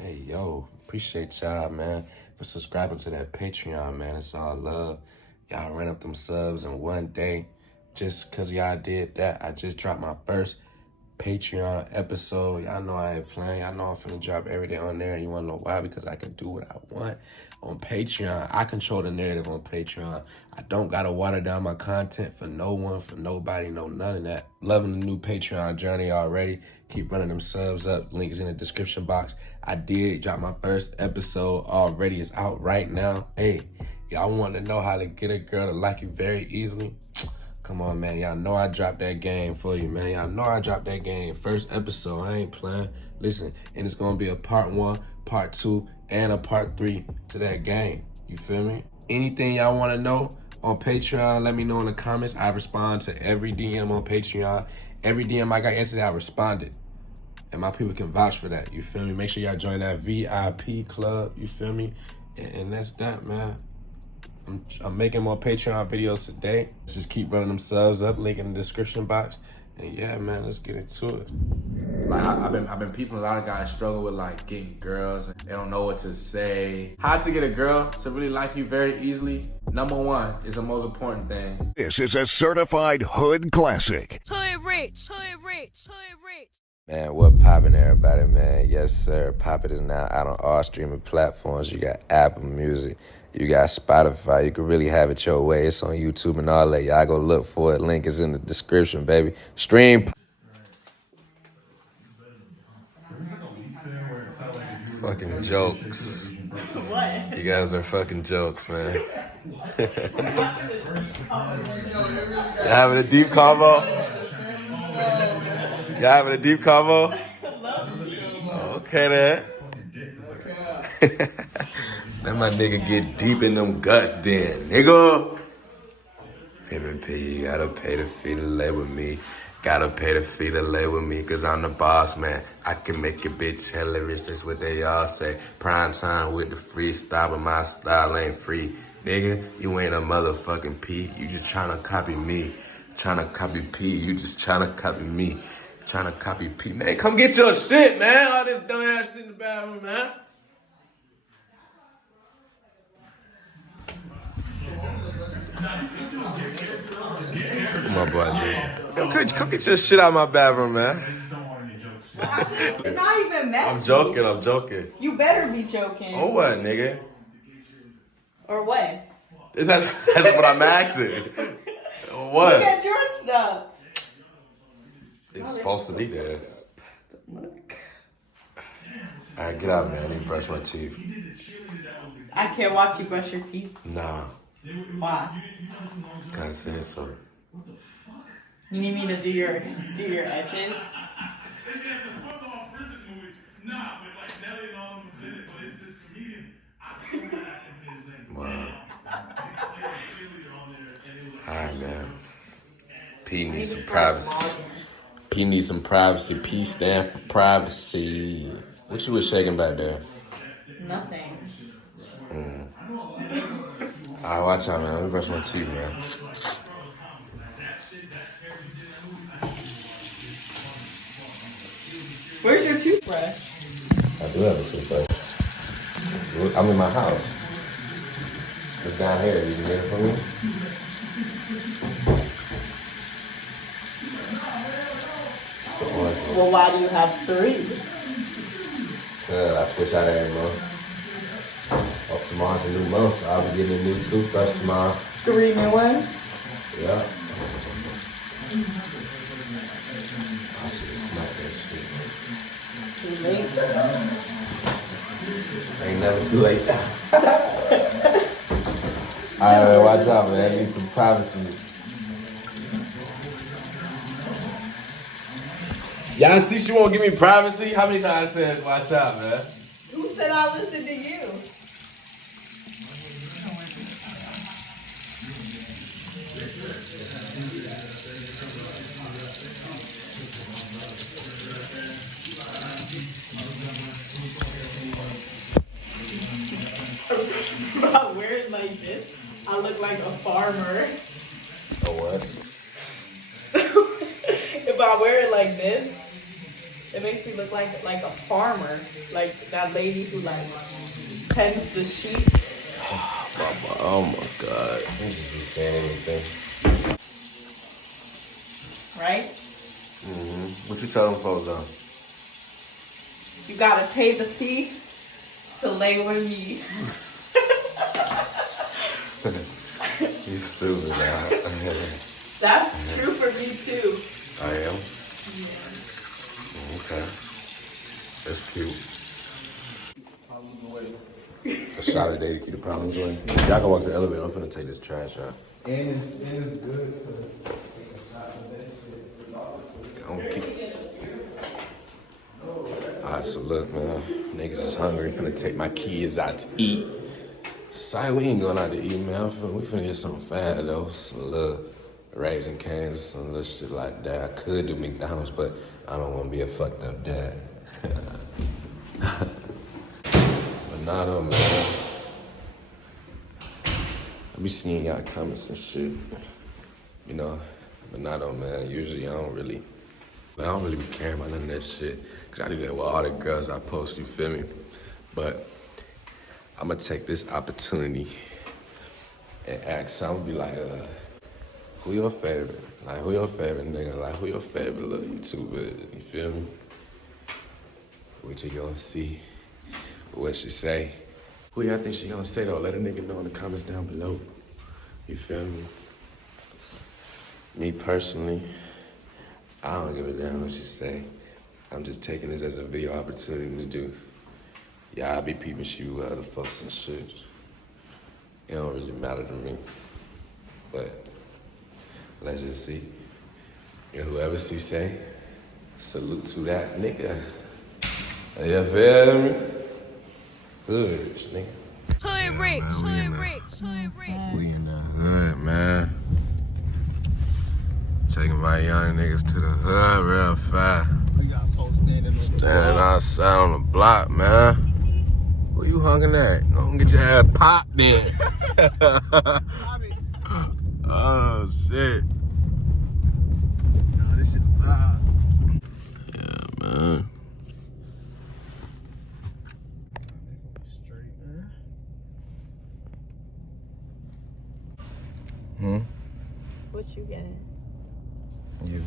Hey, yo, appreciate y'all, man, for subscribing to that Patreon, man. It's all love. Y'all ran up them subs in one day. Just because y'all did that, I just dropped my first Patreon episode. Y'all know I ain't playing. Y'all know I'm finna drop every day on there. You wanna know why? Because I can do what I want on Patreon. I control the narrative on Patreon. I don't gotta water down my content for no one, for nobody, no none of that. Loving the new Patreon journey already. Keep running them subs up. Link is in the description box. I did drop my first episode already. It's out right now. Hey, y'all want to know how to get a girl to like you very easily? Come on, man. Y'all know I dropped that game for you, man. Y'all know I dropped that game. First episode, I ain't playing. Listen, and it's going to be a part 1, part 2, and a part 3 to that game. You feel me? Anything y'all want to know on Patreon, let me know in the comments. I respond to every DM on Patreon. Every DM I got yesterday, I responded. And my people can vouch for that. You feel me? Make sure y'all join that VIP club. You feel me? And that's that, man. I'm making more Patreon videos today. Let's just keep running them subs up, link in the description box. And yeah, man, let's get into it. Like I've been peeping a lot of guys struggle with like getting girls. They don't know what to say. How to get a girl to really like you very easily. Number 1 is the most important thing. This is a certified hood classic. Hood rich, hood rich, hood rich. Man, what poppin', everybody, man? Yes, sir. Pop It is now out on all streaming platforms. You got Apple Music. You got Spotify. You can really have it your way. It's on YouTube and all that. Y'all go look for it. Link is in the description, baby. Stream. Fucking jokes. What? You guys are fucking jokes, man. Y'all having a deep convo? Y'all having a deep convo? Okay, then. Let my nigga get deep in them guts then, nigga. P, you gotta pay the fee to lay with me. Gotta pay the fee to lay with me, cause I'm the boss, man. I can make a bitch hella rich, that's what they all say. Prime time with the freestyle, but my style ain't free. Nigga, you ain't a motherfucking P. You just tryna copy me. Tryna copy P, you just tryna copy me. Tryna copy P. Man, come get your shit, man. All this dumb ass shit in the bathroom, man. My boy, come get your shit out of my bathroom, man. It's not even messy. I'm joking. You better be joking. Or what, nigga? Or what? That's what I'm asking. What? Look at your stuff. It's supposed to be there. Alright, get out, man. I need to brush my teeth. I can't watch you brush your teeth. Nah. Why? God said so. You need me to do your edges? Wow. Alright, man. P needs some privacy. P needs some privacy. P stand for privacy. What you was shaking back there? Nothing. Alright, watch out, man. Let me brush my teeth, man. Where's your toothbrush? I do have a toothbrush. I'm in my house. It's down here. You can get it from me? Well, why do you have 3? I switch out every month. Oh, tomorrow's a new month, so I'll be getting a new toothbrush tomorrow. 3 new ones? Yeah. I should smack that shit. Too late. Ain't never too late. Alright, man, watch out, man. I need some privacy. Y'all see she won't give me privacy? How many times I said watch out, man? Who said I listened to you? If I wear it like this, I look like a farmer. Oh, what? If I wear it like this, it makes me look like a farmer, like that lady who like tends the sheep. Oh my God. You just be saying anything. Right? What you telling folks though? You gotta pay the fee to lay with me. You stupid now. That's true for me too. I am? Yeah. Okay. That's cute. A shot a day to keep the problems away. Y'all can walk to the elevator. I'm finna take this trash out. And it's good to take a shot of that shit. Don't keep. Alright, so look, man. Niggas is hungry. Finna take my kids out to eat. Sorry, we ain't going out to eat, man. We finna get something fat, though. Some little Raising Cane's or some little shit like that. I could do McDonald's, but I don't want to be a fucked up dad. But nah, though, man. I be seeing y'all comments and shit. You know, but nah, though, man. Usually I don't really be caring about none of that shit. Cause I do that with all the girls I post, you feel me? But I'm gonna take this opportunity and ask, I'm gonna be like, who your favorite? Like, who your favorite nigga? Like, who your favorite little YouTuber? You feel me? What you gonna see? What she say? Who y'all think she gonna say though? Let a nigga know in the comments down below. You feel me? Me personally, I don't give a damn what she say. I'm just taking this as a video opportunity to do. Y'all be peeping shit with other folks and shit. It don't really matter to me. But let's just see. And whoever she say, salute to that nigga. You feel me? Hood, nigga. Hood rich, hood rich, hood rich. We in the hood, man. Taking my young niggas to the hood real fast. We got folks standing Outside on the block, man. Who you hunging at? Go and get your ass popped then. Oh, shit. No, this shit vibe. Yeah, man. Straight, man. What you getting? You.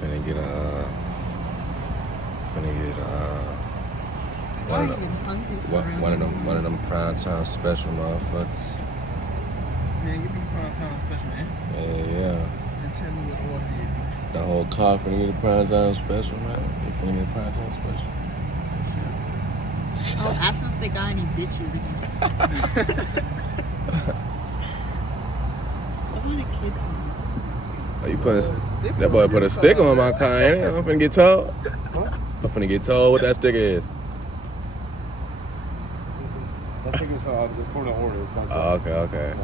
Finna get one of them Primetime special motherfuckers. Man, give me Primetime special, man. Yeah. And tell me what order it is. The whole car finna get a Primetime special, man. You finna get a Primetime special. Oh, ask them if they got any bitches again. What kind of kids are Oh, you putting that boy put a sticker on my car, ain't it? I'm finna get told. I'm finna get told what that sticker is. That thing is for the order. Oh, okay.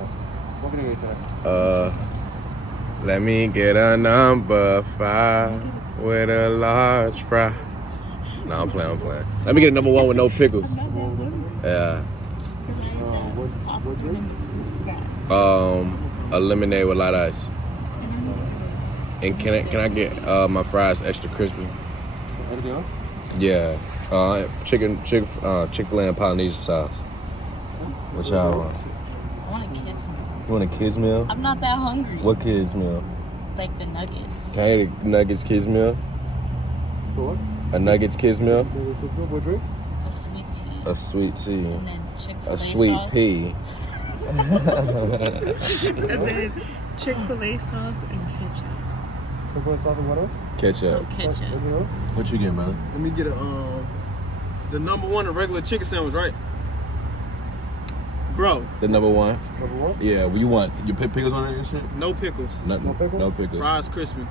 Let me get a number 5 with a large fry. No, I'm playing. Let me get a number 1 with no pickles. Yeah. What drink? A lemonade with light ice. And can I get my fries extra crispy? Anything else? Yeah. Chick-fil-A and Polynesian sauce. What y'all want? I want a kids meal. You want a kids meal? I'm not that hungry. What kids meal? Like the nuggets. Can I get a Nuggets kids meal? What? A Nuggets kids meal? What drink? A sweet tea. A sweet tea. And then Chick-fil-A A sweet sauce. pea. And then Chick-fil-A sauce and ketchup. Chick-fil-A sauce and what else? Ketchup. Ketchup. Anything else? What you get, man? Let me get the number 1, a regular chicken sandwich, right? Bro. The number 1? Number 1? Yeah, you want your pickles on it and shit? No pickles. Nothing. No pickles? No pickles. Fries crispy.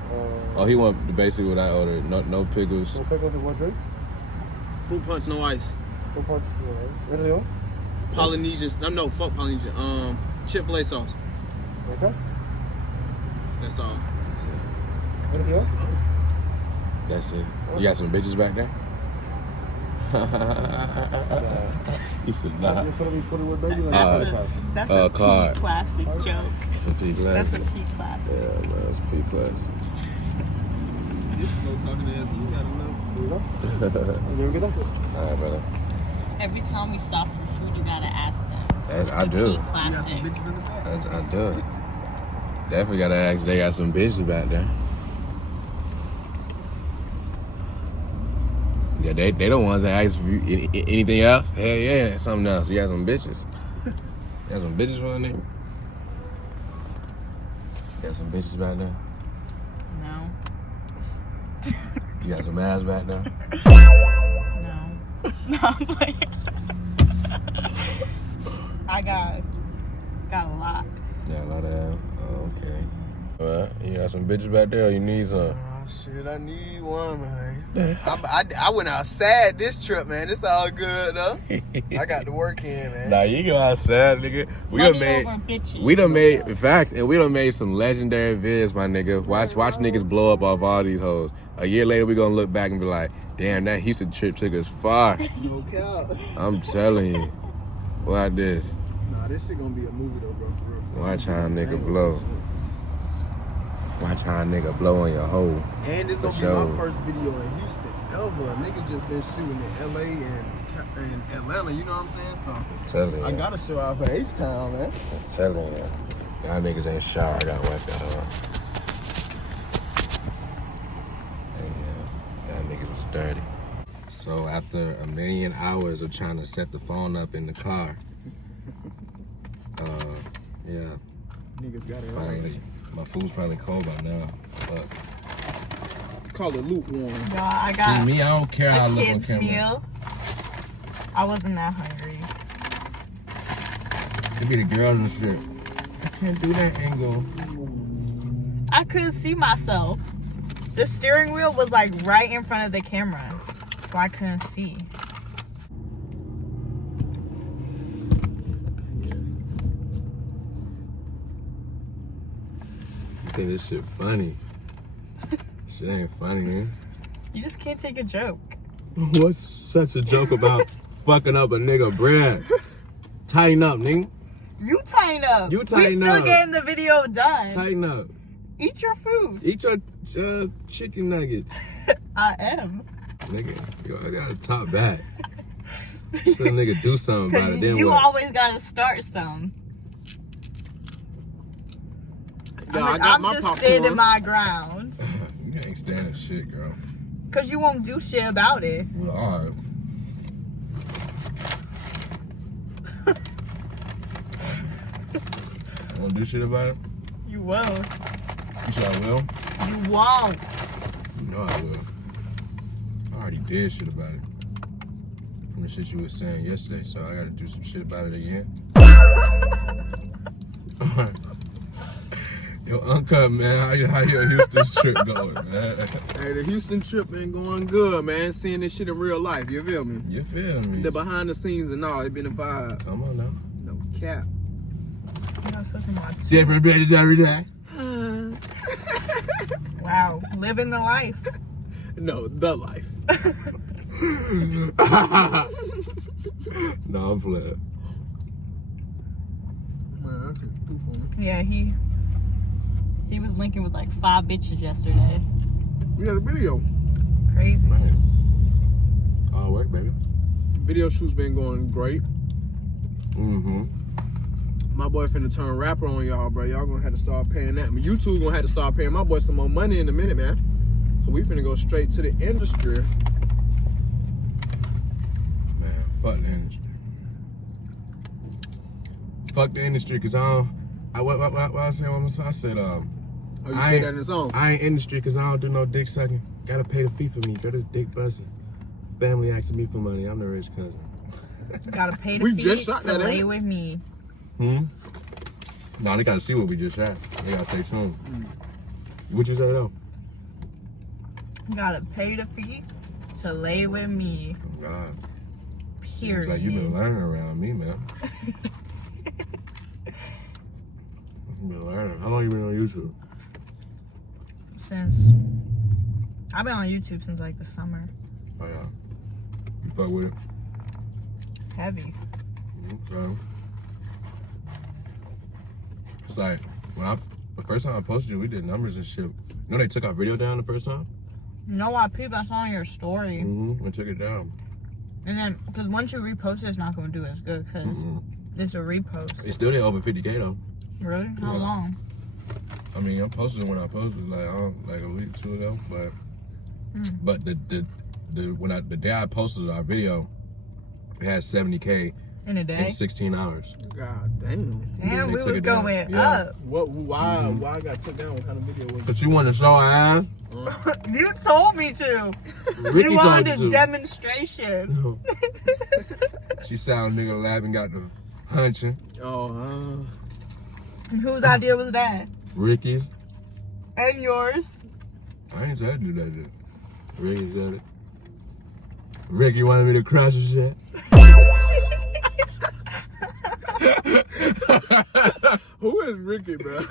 Oh, he want basically what I ordered. No pickles. No pickles and what drink? Fruit punch, no ice. Fruit punch, no ice. Anything else? Polynesian. No, fuck Polynesian. Chick-fil-A sauce. Okay. That's all. Anything else? That's it. You got some bitches back there? You said nah. That's a card. P classic joke. It's a P class. That's a P classic. Yeah, man, it's P class. This slow talking ass, you gotta know. Alright, brother. Every time we stop for food, you gotta ask them. I do. Classic. I do. Definitely gotta ask. They got some bitches back there. Yeah, they the ones that ask if you anything else. Hell yeah, something else. You got some bitches. You got some bitches for a nigga. You got some bitches back there. No. You got some ass back there. No. No, I'm playing. I got a lot. Yeah, a lot of ass. Oh, okay. Alright, you got some bitches back there or you need some? Oh shit, I need one, man. I went out sad this trip, man. It's all good though. I got to work in, man. Nah, you go outside, nigga. We done made facts, and we done made some legendary vids, my nigga. Watch niggas blow up off all these hoes. A year later, we gonna look back and be like, damn, that Houston trip took us far. No cap. I'm telling you. Watch this. Nah, this shit gonna be a movie though, bro. For real. Watch how a nigga blow. Watch how a nigga blow on your hoe. And this gonna be my first video in Houston ever. Nigga just been shooting in LA and Atlanta, you know what I'm saying? So I'm telling you. I gotta show out for H-Town, man. I'm telling you. Y'all niggas ain't shy. I gotta watch that hoe. Y'all niggas was dirty. So after a million hours of trying to set the phone up in the car, yeah. Niggas got it Finally. My food's probably cold by now. But call it lukewarm. No, I got see me, I don't care how I a look on kid's camera. meal. I wasn't that hungry. It be the girls and shit. I can't do that angle. I couldn't see myself. The steering wheel was like right in front of the camera, so I couldn't see. I think this shit funny. Shit ain't funny, man. You just can't take a joke. What's such a joke about fucking up a nigga bread? Tighten up, nigga. You tighten up. You tighten We still up. getting the video done. Tighten up. Eat your food. Eat your chicken nuggets. I am. Nigga, yo, I gotta top back. So nigga do something about it. Then You what? always gotta start some. Yeah, I'm just standing my ground. You ain't standing shit, girl. Cause you won't do shit about it. Well, alright. I won't do shit about it? You will. You said I will? You won't. You know I will. I already did shit about it. From the shit you was saying yesterday, so I gotta do some shit about it again. Alright. Yo, Uncut, man, how your Houston trip going, man? Hey, the Houston trip been going good, man. Seeing this shit in real life, you feel me? You feel me? The behind the scenes and all, it been a vibe. Come on now. No cap. Different bitches every day. Wow, living the life. No, the life. No, I'm playing. Man, I can poop on me. Yeah, he was linking with like 5 bitches yesterday. We had a video. Crazy. Man. All work, baby. Video shoot's been going great. Mm-hmm. My boy finna turn rapper on y'all, bro. Y'all gonna have to start paying that. I mean, YouTube gonna have to start paying my boy some more money in a minute, man. So we finna go straight to the industry. Man, fuck the industry. Fuck the industry, cause what I said, Oh, you I say ain't- that in the song? I ain't industry cause I don't do no dick sucking. Gotta pay the fee for me. Got this dick busting. Family asking me for money. I'm the rich cousin. Gotta pay the We fee just shot to that, lay ain't it? with me. No, they gotta see what we just shot. They gotta stay tuned. What you say though? Gotta pay the fee to lay with me. Oh God. Period. Seems like you've been learning around me, man. You've been learning. How long you been on YouTube? Since I've been on YouTube since like the summer. Oh yeah. You fuck with it? Heavy. Okay. It's like, the first time I posted you, we did numbers and shit. You know they took our video down the first time? No, I peeped. I saw on your story. We took it down. And then, because once you repost it, it's not going to do as good because it's a repost. It still did over 50K though. Really? How Yeah. long? I mean, I posted it when I posted, like a week or two ago, but the day I posted our video, it had 70K In a day? in 16 hours. God damn. Damn, they we took was it down. going Yeah. up. Why I got took down? What kind of video was it? But you want to show our ass? You told me to. Ricky You told wanted you a to. demonstration. She sound nigga laughing, got the hunching. Oh, And whose idea was that? Ricky's. And yours? I ain't said do that shit. Ricky said it. Ricky wanted me to crash and shit. who is Ricky, bro?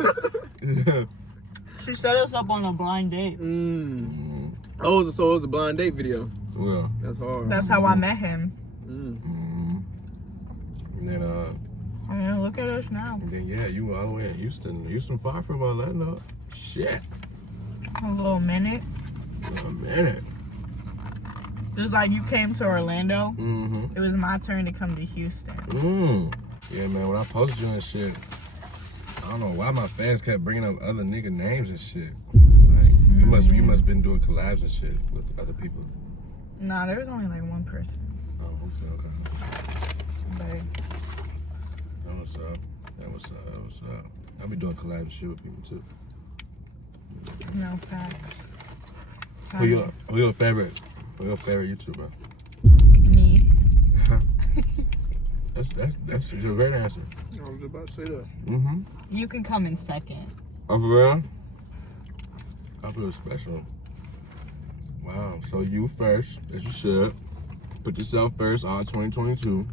She set us up on a blind date. Oh, so it was a blind date video. Well, That's hard. That's how I met him. and then And look at us now. yeah, you all the way in Houston far from Orlando. Shit. A little minute. A minute. Just like you came to Orlando, Mm-hmm. it was my turn to come to Houston. Yeah, man, when I posted you and shit, I don't know why my fans kept bringing up other nigga names and shit. Like, you must been doing collabs and shit with other people. Nah, there was only like one person. Oh, okay. But That was up. That was up. I be doing collab shit with people too. no facts. Who your favorite YouTuber? Me. That's a great answer. I was about to say that. You can come in second. Oh, for real? I feel special. Wow. So you first, as you should. Put yourself first, all 2022.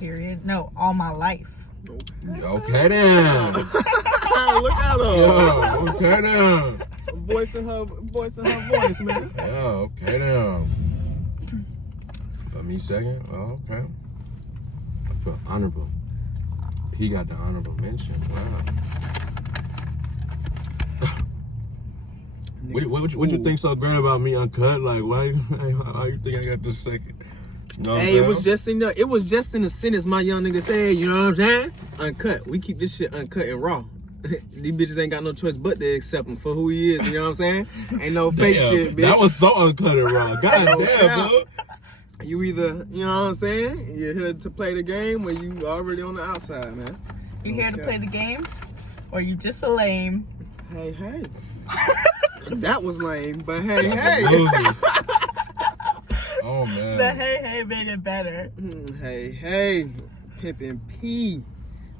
Period. No, all my life. Okay then. Look at her. Yo, okay then. Voicing her voice, man. Yeah, okay then. Me second? Oh, okay. I feel honorable. P got the honorable mention. Wow. What you think so great about me uncut? Like, why you think I got the second? You know what Hey, I'm it was just in the sentence my young nigga said, you know what I'm saying? Uncut. We keep this shit uncut and raw. These bitches ain't got no choice but to accept him for who he is, you know what I'm saying? Ain't no fake shit, bitch. That was so uncut and raw. God damn, bro. You either, you know what I'm saying? You're here to play the game or you already on the outside, man. You here to play the game? Or you just a lame? Hey. That was lame, but hey. Oh, man. The hey made it better. Hey. Pimpin' P.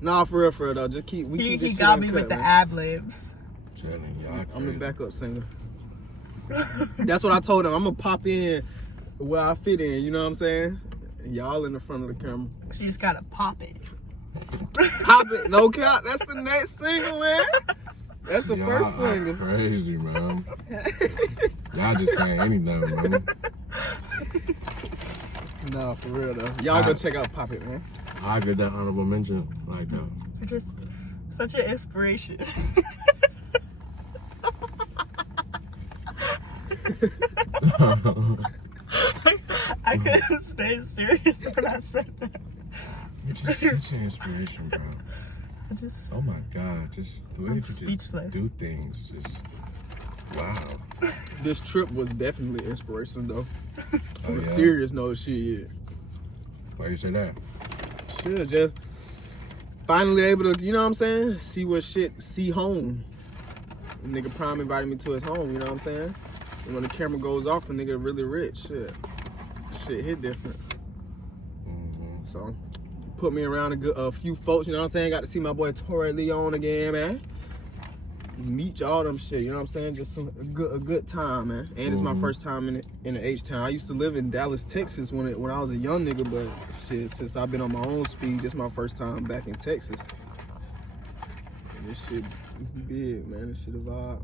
Nah, for real though. Just keep. He this shit got me uncut, with the man. ad-libs. Telling y'all, I'm the backup singer. That's what I told him. I'm gonna pop in where I fit in. You know what I'm saying? Y'all in the front of the camera. She just gotta pop it. Pop it. No cap. That's the next single, man. That's the Y'all first are single. crazy, man. Y'all just saying anything, man. Nah, for real though. Y'all go check out Pop It, man. I get that honorable mention like that. You're just such an inspiration. I couldn't stay serious when I said that. You're just such an inspiration, bro. I just, Oh my God, just the way I'm that you just speechless. do things, just wow. This trip was definitely inspirational though. Oh, On a yeah? serious note, shit. Why you say that? Shit, just finally able to, you know what I'm saying? See home. Nigga Prime invited me to his home, you know what I'm saying? And when the camera goes off, a nigga really rich, shit hit different. So, put me around a few folks, you know what I'm saying? Got to see my boy Torre Leon again, man. Meet y'all them shit, you know what I'm saying? Just a good time, man. And it's my first time in the H-Town. I used to live in Dallas, Texas when I was a young nigga, but shit, since I've been on my own speed, this my first time back in Texas. And this shit big, man. This shit a vibe.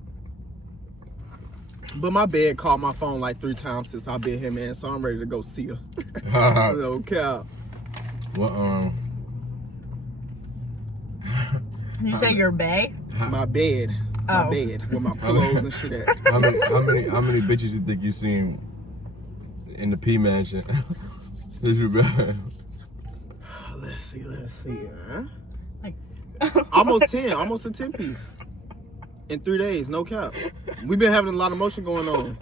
But my bed called my phone like 3 times since I've been here, man. So I'm ready to go see her. No cap. Well, You say your bae? My bed. My Oh. bed with my pillows and shit at. how many bitches you think you seen in the P mansion? This your bad. Let's see. Huh? Like, Almost a 10 piece. In 3 days, no cap. We've been having a lot of motion going on.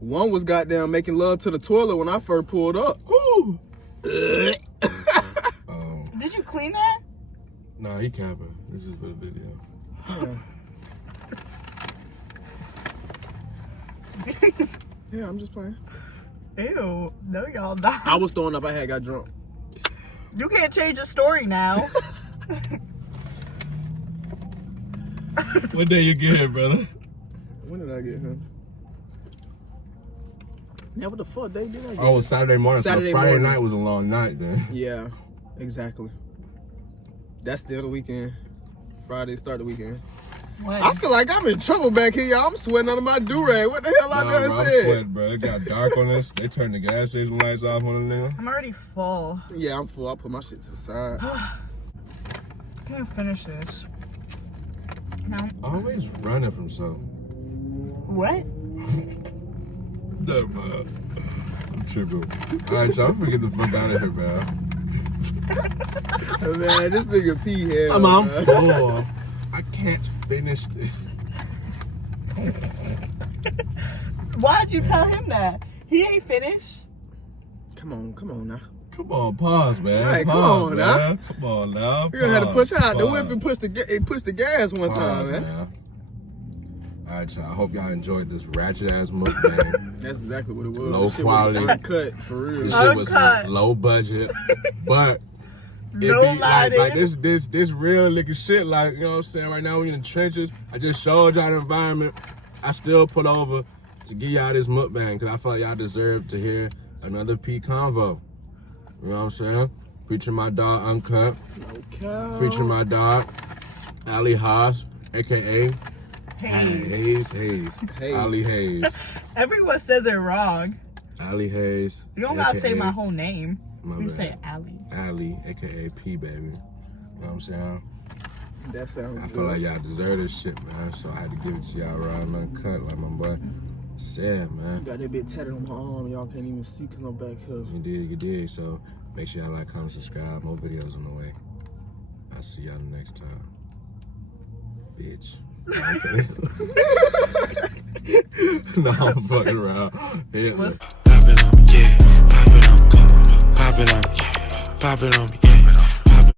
One was goddamn making love to the toilet when I first pulled up. Woo! did you clean that? Nah, he capping. This is for the video. Yeah, I'm just playing. Ew. No, y'all not. I was throwing up. I had got drunk. You can't change the story now. What day you get here, brother? When did I get him? Yeah, what the fuck day did I get? Oh, Saturday morning. Saturday so Friday morning. night was a long night then. Yeah, exactly. That's still the weekend. Friday start the weekend. What? I feel like I'm in trouble back here, y'all. I'm sweating under my do-rag. What the hell I done I'm said? sweating, bro. It got dark on us. They turned the gas station lights off on the nigga. I'm already full. Yeah, I'm full. I put my shit to the side. I can't finish this. No. Always running from something. What? No, man. I'm tripping. Alright, y'all, I'm gonna get the fuck out of here, man. Man, this nigga pee here. I'm full. I can't finish this. Why'd you tell him that? He ain't finished. Come on now. Come on, pause, man. Right, come pause, on, man. now. Come on now. You gonna have to push out the Pause. whip and push the gas one time, Pause, man. Alright, y'all. I hope y'all enjoyed this ratchet ass mukbang. That's exactly what it was. Low This shit quality. was uncut, for real. This shit was Uncut. low budget, but it No be like lighting. this real nigga shit. Like, you know what I'm saying? Right now we in the trenches. I just showed y'all the environment. I still put over to give y'all this mukbang because I feel like y'all deserve to hear another P convo. You know what I'm saying? Featuring my dog Uncut. Okay. Featuring my dog Ali Haas, aka Hayes. Hayes. Hayes. Ali Hayes. Everyone says it wrong. Ali Hayes. You don't gotta say aka my whole name. my You bad. say Ali. Ali, aka P baby. You know what I'm saying? That sounds I good. feel like y'all deserve this shit, man. So I had to give it to y'all raw and uncut, like my boy said, man. Got that bit tatted on my arm. Y'all can't even see because I'm back here. You did. So make sure y'all like, comment, subscribe. More videos on the way. I'll see y'all next time. Bitch. Okay. No, I'm fucking around. Hitla. What's- Pop it on me, yeah. Pop it on me, yeah. Pop it on me, yeah.